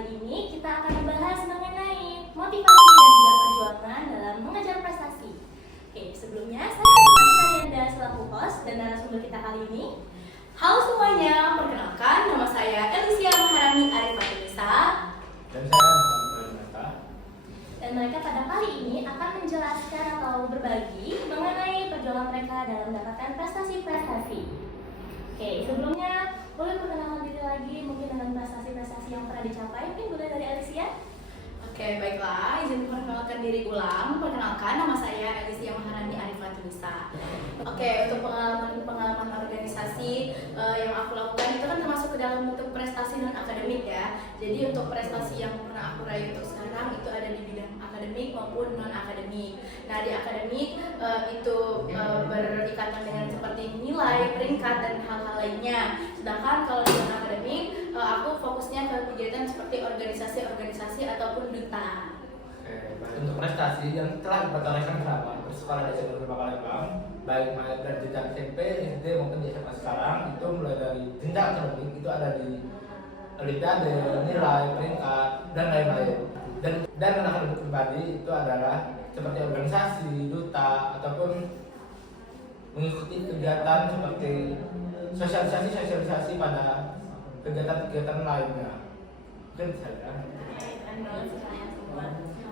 kali ini kita akan membahas mengenai motivasi dan juga perjuangan dalam mengejar prestasi. Oke, sebelumnya saya Fitri Marianda selaku host dan narasumber kita kali ini. Halo semuanya, perkenalkan nama saya Elisia Maharani Arifatinisa. Dan saya Muhammad Nata. Dan mereka pada kali ini akan menjelaskan atau berbagi mengenai perjuangan mereka dalam mendapatkan prestasi-prestasi. Oke, sebelumnya boleh perkenalan diri lagi mungkin dengan prestasi-prestasi yang pernah dicapai, mungkin boleh dari Alicia? Oke, baiklah, izin memperkenalkan diri ulang. Perkenalkan, nama saya Elisia Maharani Arifatinisa. Oke, untuk pengalaman organisasi yang aku lakukan itu kan termasuk ke dalam bentuk prestasi non akademik ya. Jadi untuk prestasi yang pernah aku raih untuk sekarang itu ada di bidang akademik maupun non akademik. Nah, di akademik itu berikatan dengan seperti nilai, peringkat dan hal-hal lainnya. Sedangkan kalau di non akademik aku fokusnya ke kegiatan seperti organisasi ataupun duta. Untuk prestasi yang telah dipertorehkan selama bersekolah di SMP Palembang, baik dari jenjang SMP, SD maupun di SMA sekarang, itu mulai dari jenjang akademik itu ada di olimpiade, nilai, peringkat dan lain-lain. Dan akademik pribadi itu adalah seperti organisasi, duta ataupun mengikuti kegiatan seperti sosialisasi pada kegiatan-kegiatan lainnya. Mungkin saja.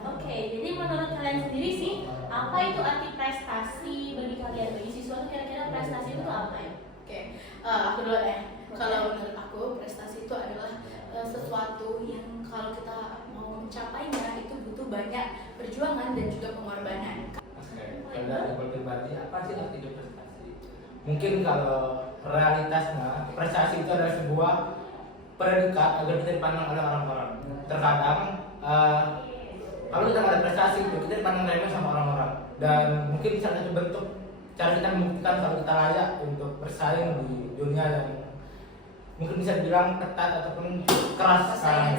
Oke, jadi menurut kalian sendiri sih, apa itu arti prestasi bagi kalian, bagi siswa itu kira-kira prestasi itu apa ya? Oke, aku dulu ya. Kalau menurut aku prestasi itu adalah sesuatu yang kalau kita mau mencapainya itu butuh banyak perjuangan dan juga pengorbanan. Oke, kalau dari pribadi apa sih arti prestasi? Mungkin kalau realitasnya prestasi itu adalah sebuah predikat agar kita dipandang oleh orang-orang. Terkadang kalau kita ada prestasi itu kita dipandang remeh sama orang-orang, dan mungkin salah satu bentuk cara kita membuktikan kalau kita layak untuk bersaing di dunia yang mungkin bisa dibilang ketat ataupun keras sekarang.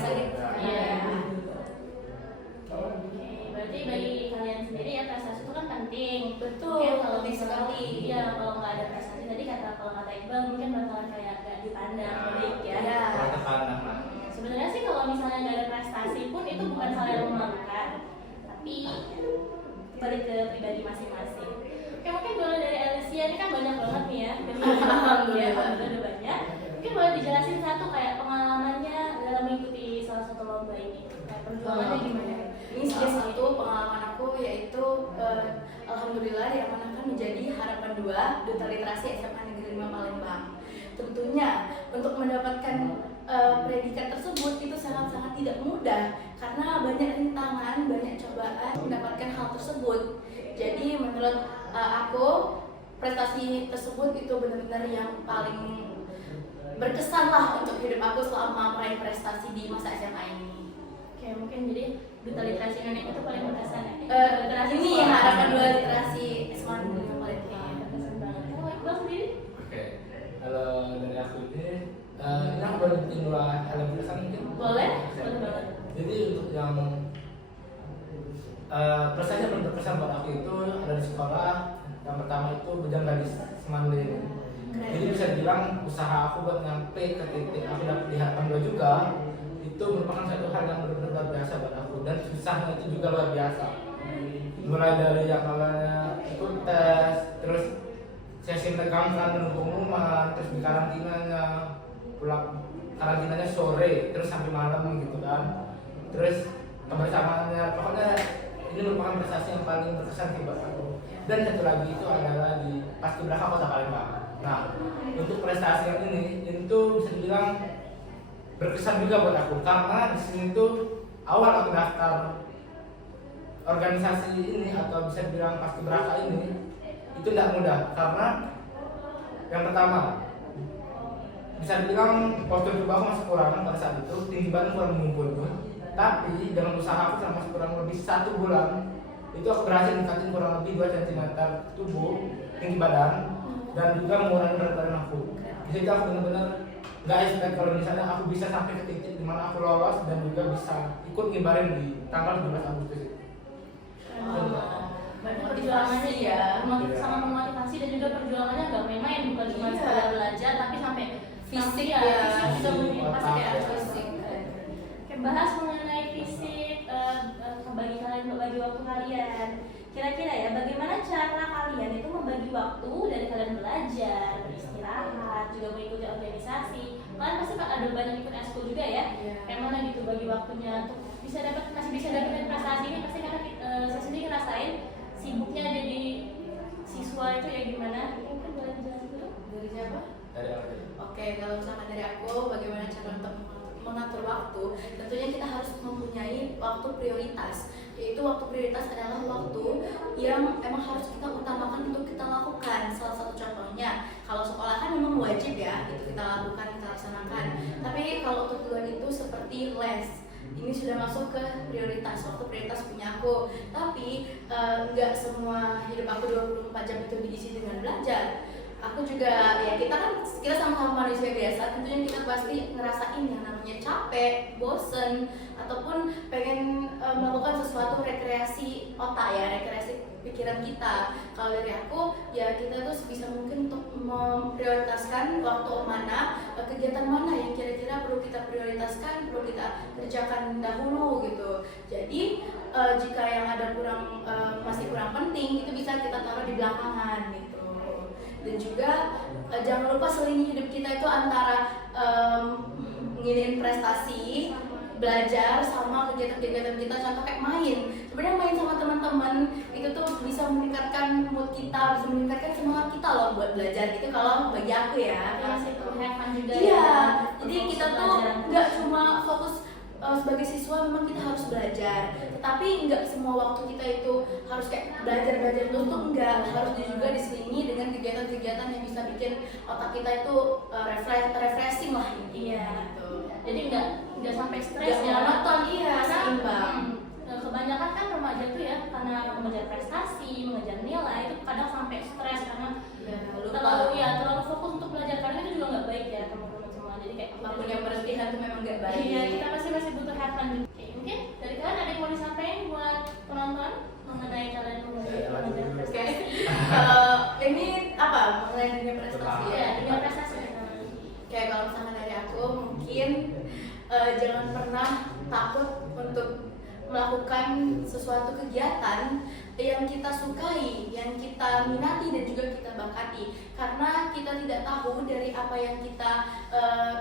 Iya. Oke, berarti bagi kalian sendiri ya prestasi itu kan penting. Betul, Oke, kalau penting sekali. Iya, kalau nggak ada prestasi tadi kalau kata Iqbal mungkin bakalan kayak gak dipandang baik ya. Iya. Kalau terpandang lah. Sebenarnya sih kalau misalnya nggak ada prestasi pun itu bukan hal yang memalukan, tapi balik ke pribadi masing-masing. Oke, mungkin boleh dari Alicia, ini kan banyak banget nih ya, udah banyak. Mungkin boleh dijelasin satu kayak pengalamannya dalam mengikuti salah satu lomba ini, kayak perjuangannya gimana? Ini salah satu pengalaman aku yaitu alhamdulillah diamanahkan menjadi harapan 2 Duta Literasi SMA Negeri 5 Palembang. Tentunya untuk mendapatkan predikat tersebut itu sangat-sangat tidak mudah karena banyak rintangan, banyak cobaan mendapatkan hal tersebut. Jadi menurut aku prestasi tersebut itu benar-benar yang paling berkesan lah untuk hidup aku selama meraih prestasi di masa SMA ini. Oke, mungkin jadi Duta Literasi Indonesia itu paling berkesan ya? Ini harapan 2 literasi SMA Negeri 5 Palembang. Berkesan banget. Kalau Iqbal sendiri? Oke, kalau dari aku ini aku boleh bikin 2 hal berkesan mungkin? Boleh banget. Jadi untuk yang prestasi yang berkesan buat aku itu ada di sekolah. Yang pertama itu bejang gadis Semanling. Jadi bisa dibilang usaha aku buat nyampe ke titik aku dapat di harapan 2 juga itu merupakan satu hal yang benar-benar luar biasa buat aku, dan susahnya itu juga luar biasa. Mulai dari yang awalnya ikut tes, terus sesi menegangkan menunggu pengumuman, terus di karantinanya, pulang karantinanya sore, terus sampai malam gitu kan. Terus kebersamaannya, pokoknya ini merupakan prestasi yang paling berkesan sih buat aku. Dan satu lagi itu adalah di Paskibraka Kota Palembang. Nah, untuk prestasi yang ini itu bisa dibilang berkesan juga buat aku karena di sini tuh awal aku daftar organisasi ini atau bisa dibilang Paskibraka ini itu tidak mudah karena yang pertama bisa dibilang postur tubuh aku masih kurang pada saat itu, tinggi badan kurang mengumpul tuh. Tapi dengan usaha aku selama kurang lebih 1 bulan itu aku berhasil meningkatin kurang lebih 2 cm tubuh tinggi badan dan juga mengurangi berat badan aku. Di situ aku benar-benar nggak expect kalau misalnya aku bisa sampai ke titik dimana aku lolos dan juga bisa ikut ngibarin di tanggal 17 Agustus itu. Banyak perjuangannya ya, sama memotivasi dan juga perjuangannya nggak main-main, bukan cuma sekedar belajar tapi sampai Fisik ya, ya, fisik juga fisik, pasti kayak otak. fisik. Oke, bahas mengenai fisik, bagi kalian membagi waktu kalian. Kira-kira ya, bagaimana cara kalian itu membagi waktu dari kalian belajar, beristirahat, juga mengikuti organisasi. Kalian pasti ada banyak ikut eskul juga ya. Kayak mana gitu bagi waktunya untuk masih bisa dapetin prestasi ini, pasti karena saya sendiri ngerasain sibuknya jadi siswa itu ya gimana. Mungkin boleh dijelasin dulu Dari siapa? Dari aku. Oke, kalau misalkan dari aku, bagaimana cara untuk mengatur waktu? Tentunya kita harus mempunyai waktu prioritas. Yaitu waktu prioritas adalah waktu yang emang harus kita utamakan untuk kita lakukan. Salah satu contohnya, kalau sekolah kan memang wajib ya, itu kita lakukan, kita laksanakan. Tapi kalau untuk luar itu seperti les, ini sudah masuk ke prioritas, waktu prioritas punya aku. Tapi nggak semua hidup aku 24 jam itu diisi dengan belajar. Aku juga, ya kita sama-sama manusia biasa, tentunya kita pasti ngerasain yang namanya capek, bosen, ataupun pengen melakukan sesuatu rekreasi otak ya, rekreasi pikiran kita. Kalau dari aku, ya kita tuh sebisa mungkin untuk memprioritaskan waktu mana, kegiatan mana yang kira-kira perlu kita prioritaskan, perlu kita kerjakan dahulu gitu. Jadi jika yang ada masih kurang penting, itu bisa kita taruh di belakangan gitu. Dan juga jangan lupa selingi hidup kita itu antara nginin prestasi, belajar, sama kegiatan-kegiatan kita. Contoh kayak main. Sebenarnya main sama teman-teman itu tuh bisa meningkatkan mood kita, bisa meningkatkan semangat kita loh buat belajar gitu. Kalau bagi aku ya. masih perlu have fun juga Iya. ya. Jadi kita tuh nggak cuma fokus sebagai siswa memang kita harus belajar, tetapi nggak semua waktu kita itu harus kayak belajar terus tuh enggak, harus juga diselingi dengan kegiatan-kegiatan yang bisa bikin otak kita itu refreshing lah intinya gitu. Jadi nggak sampai stres Nggak ya. monoton, iya, Karena, seimbang. kebanyakan kan remaja tuh ya karena mengejar prestasi, mengejar nilai itu kadang sampai stres karena terlalu fokus untuk belajar, karena itu juga nggak baik ya teman-teman semua. Jadi kayak Apapun yang berlebihan itu memang nggak baik. Iya, kita masih butuh have fun. Oke, mungkin dari kalian ada yang mau disampaikan buat penonton mengenai kalian mengejar prestasi? Ini apa mengenai dunia prestasi ya? Iya, dunia prestasi. Kayak kalau misalnya dari aku mungkin jangan pernah takut untuk melakukan sesuatu kegiatan yang kita sukai, yang kita minati dan juga kita bakati, karena kita tidak tahu dari apa yang kita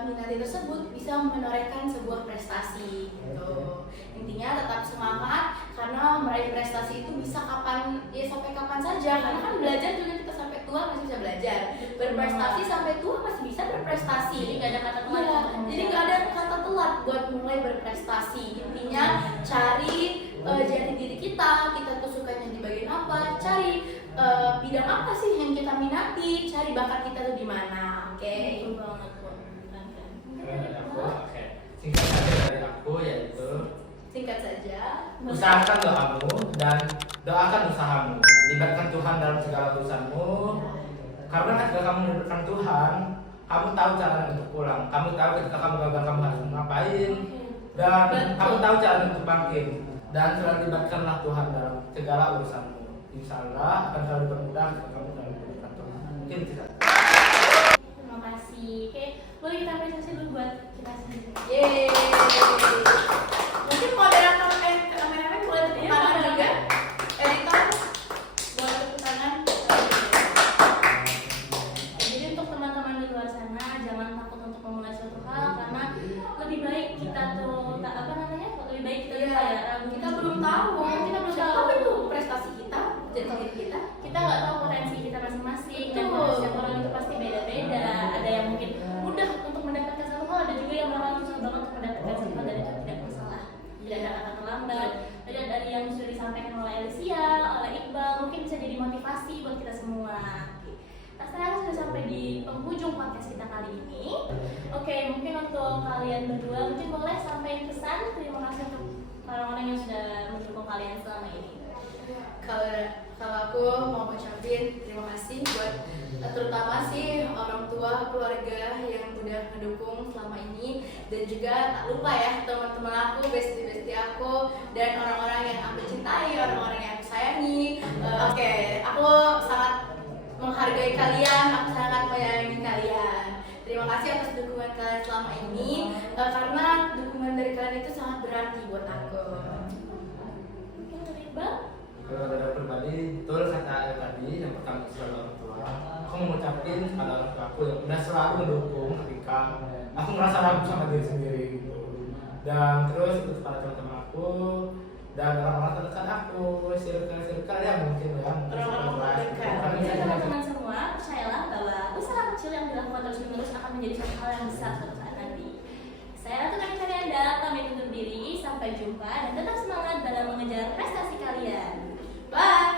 minati tersebut bisa menorehkan sebuah prestasi gitu. Intinya tetap semangat, karena meraih prestasi itu bisa sampai kapan saja, karena kan belajar juga kita sampai tua masih bisa belajar, berprestasi sampai tua masih bisa berprestasi. Jadi nggak ada kata telat. Iya, jadi nggak ada kata telat buat mulai berprestasi. Intinya cari jati diri kita tuh sukanya di bagian apa, cari bidang apa sih yang kita minati, cari bakat kita tuh di mana. Oke. Betul banget kok. Oke. Singkat saja dari aku yaitu Singkat saja. usahakan doamu dan doakan usahamu. Libatkan Tuhan dalam segala urusanmu. Karena ketika kamu melibatkan Tuhan, kamu tahu cara untuk pulang. Kamu tahu ketika kamu gagal kamu harus ngapain. Dan kamu tahu cara untuk bangkit. Dan selalu libatkanlah Tuhan dalam segala urusanmu. Insya Allah akan selalu bermudah ketika kamu selalu melibatkan Tuhan. Mungkin tidak. Terima kasih. Oke, boleh kita apresiasi dulu buat kita sendiri. Yeay. Mungkin moderator kameramen boleh tepuk tangan juga. Editor boleh tepuk tangan. Jadi untuk teman-teman di luar sana jangan takut untuk memulai suatu hal, karena lebih baik kita tuh lebih baik kita tuh kayak Kita belum tahu. Kita belum tahu apa itu prestasi kita, jati diri kita. kita nggak tahu potensi kita masing-masing, dan Betul. setiap orang itu pasti beda-beda. Ada yang mungkin mudah untuk mendapatkan satu hal, ada juga yang bakal susah banget untuk mendapatkan satu hal, dan itu tidak masalah. Tidak ada kata terlambat. Dan dari yang sudah disampaikan oleh Alicia, oleh Iqbal, mungkin bisa jadi motivasi buat kita semua. Oke. Nah, sekarang sudah sampai di penghujung podcast kita kali ini. Oke, mungkin untuk kalian berdua mungkin boleh sampaikan pesan terima kasih untuk orang-orang yang sudah mendukung kalian selama ini. Kalau aku mau ngucapin terima kasih buat terutama sih orang tua, keluarga yang udah mendukung selama ini, dan juga tak lupa ya teman-teman aku, bestie-bestie aku, dan orang-orang yang aku cintai, orang-orang yang aku sayangi. Oke, aku sangat menghargai kalian, aku sangat menyayangi kalian. Terima terima kasih atas dukungan kalian selama ini, karena dukungan dari kalian itu sangat berarti buat aku. Mungkin dari Iqbal? Kalau dari aku pribadi, betul kata Ayah tadi, yang pertama itu selalu orang tua. Aku mau ngucapin kepada orang tua aku yang udah selalu mendukung ketika aku merasa ragu sama diri sendiri gitu. Dan terus itu kepada teman-teman aku dan orang-orang terdekat aku, circle ya mungkin ya. Orang-orang terdekat. Jadi teman-teman semua, percayalah bahwa usaha kecil yang dilakukan terus-menerus akan menjadi suatu hal yang besar suatu saat nanti. Saya Ratu dari Anda, pamit undur diri, sampai jumpa dan tetap semangat dalam mengejar prestasi kalian. Bye!